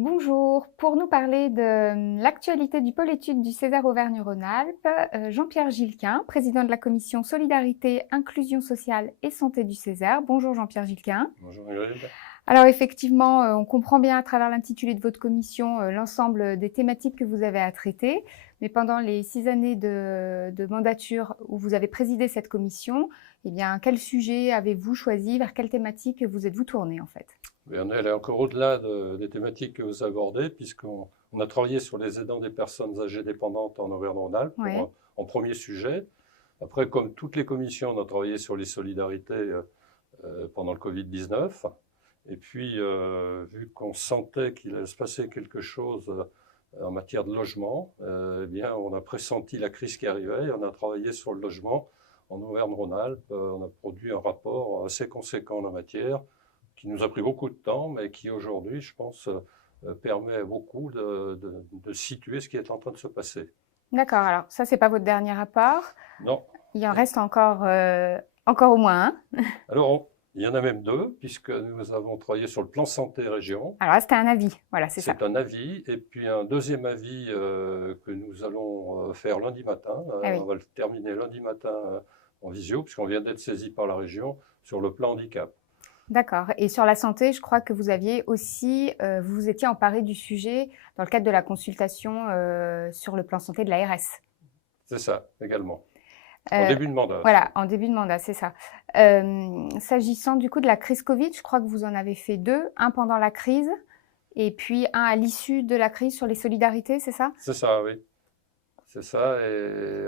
Bonjour, pour nous parler de l'actualité du pôle études du Césaire Auvergne-Rhône-Alpes, Jean-Pierre Gilquin, président de la commission Solidarité, Inclusion sociale et santé du Césaire. Bonjour Jean-Pierre Gilquin. Bonjour Ingrid. Alors effectivement, on comprend bien à travers l'intitulé de votre commission l'ensemble des thématiques que vous avez à traiter. Mais pendant les 6 années de mandature où vous avez présidé cette commission, eh bien, quel sujet avez-vous choisi? Vers quelle thématique vous êtes-vous tourné en fait? Mais on est allé encore au-delà des thématiques que vous abordez, puisqu'on a travaillé sur les aidants des personnes âgées dépendantes en Auvergne-Rhône-Alpes Oui. en premier sujet. Après, comme toutes les commissions, on a travaillé sur les solidarités pendant le Covid-19. Et puis, vu qu'on sentait qu'il allait se passer quelque chose en matière de logement, eh bien, on a pressenti la crise qui arrivait et on a travaillé sur le logement en Auvergne-Rhône-Alpes. On a produit un rapport assez conséquent en la matière, qui nous a pris beaucoup de temps, mais qui aujourd'hui, je pense, permet beaucoup de situer ce qui est en train de se passer. D'accord, alors ça, c'est pas votre dernier rapport. Non. Il en reste encore au moins un. Alors, il y en a même deux, puisque nous avons travaillé sur le plan santé région. Alors là, c'était un avis, voilà, c'est ça. C'est un avis, et puis un deuxième avis que nous allons faire lundi matin. Ah oui. On va le terminer lundi matin en visio, puisqu'on vient d'être saisi par la région sur le plan handicap. D'accord. Et sur la santé, je crois que vous aviez aussi, vous vous étiez emparé du sujet dans le cadre de la consultation sur le plan santé de l'ARS. C'est ça, également. En début de mandat. Voilà, en début de mandat, c'est ça. S'agissant du coup de la crise Covid, je crois que vous en avez fait deux, un pendant la crise et puis un à l'issue de la crise sur les solidarités, c'est ça? C'est ça, oui. C'est ça, et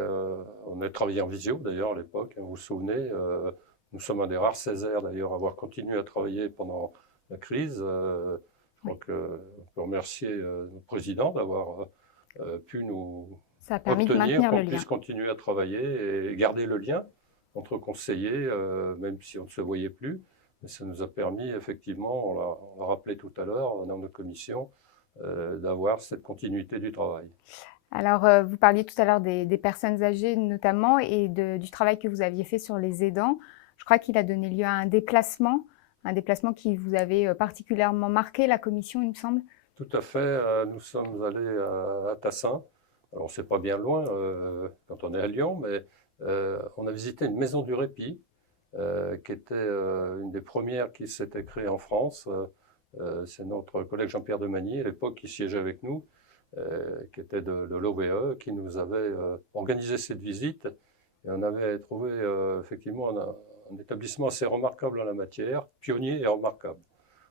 on a travaillé en visio d'ailleurs à l'époque, hein, vous vous souvenez. Nous sommes un des rares Césaires d'ailleurs à avoir continué à travailler pendant la crise. Je crois qu'on peut remercier nos présidents d'avoir pu nous Ça a permis de obtenir maintenir le qu'on lien. puisse continuer à travailler et garder le lien entre conseillers, même si on ne se voyait plus. Mais ça nous a permis effectivement, on l'a rappelé tout à l'heure dans notre commission, d'avoir cette continuité du travail. Alors, vous parliez tout à l'heure des personnes âgées notamment et du travail que vous aviez fait sur les aidants. Je crois qu'il a donné lieu à un déplacement qui vous avait particulièrement marqué, la commission, il me semble. Tout à fait. Nous sommes allés à Tassin. Alors, c'est pas bien loin quand on est à Lyon, mais on a visité une maison du répit qui était une des premières qui s'était créée en France. C'est notre collègue Jean-Pierre Demagny, à l'époque, qui siégeait avec nous, qui était de l'OVE, qui nous avait organisé cette visite. Et on avait trouvé effectivement un établissement assez remarquable en la matière, pionnier et remarquable.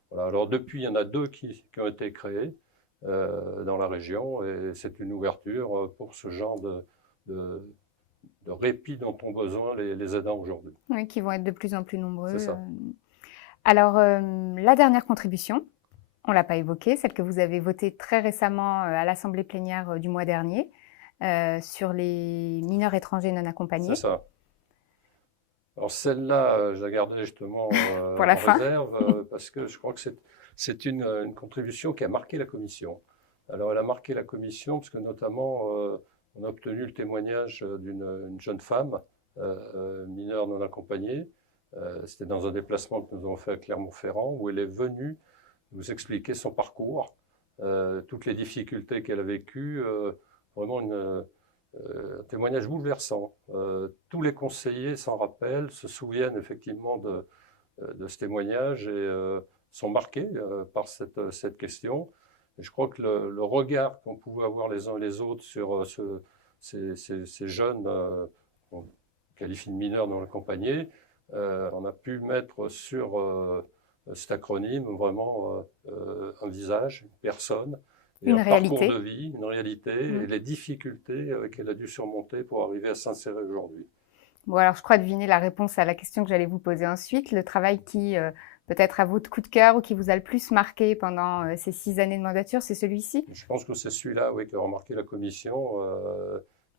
Voilà. Alors depuis, il y en a deux qui ont été créés dans la région, et c'est une ouverture pour ce genre de répit dont ont besoin les aidants aujourd'hui. Oui, qui vont être de plus en plus nombreux. C'est ça. Alors, la dernière contribution, on ne l'a pas évoquée, celle que vous avez votée très récemment à l'Assemblée plénière du mois dernier, sur les mineurs étrangers non accompagnés. C'est ça. Alors celle-là, je la gardais justement Pour la en fin. réserve, parce que je crois que c'est une contribution qui a marqué la commission. Alors elle a marqué la commission parce que notamment on a obtenu le témoignage d'une jeune femme mineure non accompagnée. C'était dans un déplacement que nous avons fait à Clermont-Ferrand, où elle est venue nous expliquer son parcours, toutes les difficultés qu'elle a vécues, vraiment un témoignage bouleversant. Tous les conseillers s'en rappellent, se souviennent effectivement de ce témoignage et sont marqués par cette question. Et je crois que le regard qu'on pouvait avoir les uns et les autres sur ces jeunes qu'on qualifie de mineurs non accompagnés, on a pu mettre sur cet acronyme vraiment un visage, une personne, et Une un réalité. parcours de vie, une réalité, et les difficultés qu'elle a dû surmonter pour arriver à s'insérer aujourd'hui. Bon, alors je crois deviner la réponse à la question que j'allais vous poser ensuite. Le travail qui, peut-être à votre coup de cœur ou qui vous a le plus marqué pendant ces 6 années de mandature, c'est celui-ci? Je pense que c'est celui-là, oui, qui a remarqué la commission,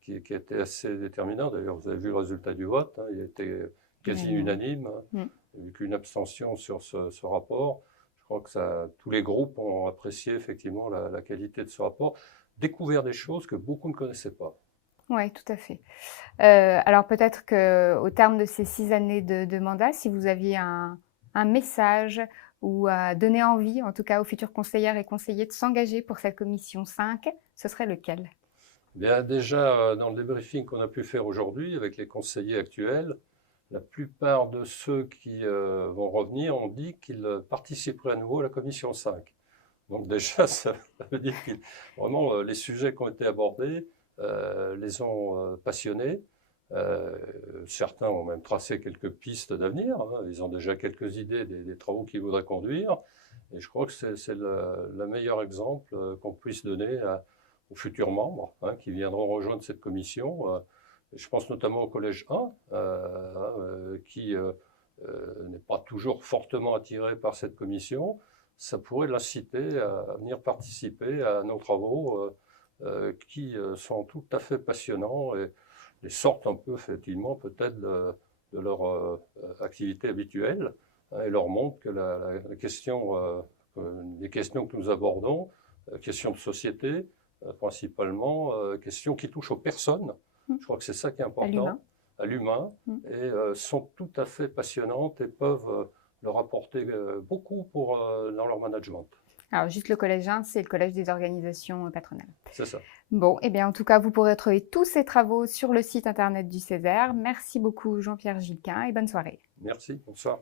qui a été assez déterminant. D'ailleurs, vous avez vu le résultat du vote, hein, il a été quasi unanime. Il n'y a eu qu'une abstention sur ce rapport. Je crois que tous les groupes ont apprécié effectivement la qualité de ce rapport, découvert des choses que beaucoup ne connaissaient pas. Oui, tout à fait. Alors peut-être qu'au terme de ces 6 années de mandat, si vous aviez un message ou à donner envie, en tout cas aux futures conseillères et conseillers, de s'engager pour cette commission 5, ce serait lequel? Bien, déjà, dans le débriefing qu'on a pu faire aujourd'hui avec les conseillers actuels, la plupart de ceux qui vont revenir ont dit qu'ils participeraient à nouveau à la commission 5. Donc déjà, ça veut dire que vraiment les sujets qui ont été abordés les ont passionnés. Certains ont même tracé quelques pistes d'avenir. Hein. Ils ont déjà quelques idées des travaux qu'ils voudraient conduire. Et je crois que c'est le meilleur exemple qu'on puisse donner aux futurs membres hein, qui viendront rejoindre cette commission. Je pense notamment au collège 1, qui n'est pas toujours fortement attiré par cette commission. Ça pourrait l'inciter à venir participer à nos travaux qui sont tout à fait passionnants et les sortent un peu, effectivement, peut-être de leur activité habituelle hein, et leur montrent que la question, les questions que nous abordons, questions de société, principalement, questions qui touchent aux personnes, je crois que c'est ça qui est important, à l'humain, et sont tout à fait passionnantes et peuvent leur apporter beaucoup dans leur management. Alors, juste le collège 1, c'est le collège des organisations patronales. C'est ça. Bon, eh bien, en tout cas, vous pourrez retrouver tous ces travaux sur le site internet du Césaire. Merci beaucoup, Jean-Pierre Gilquin, et bonne soirée. Merci, bonsoir.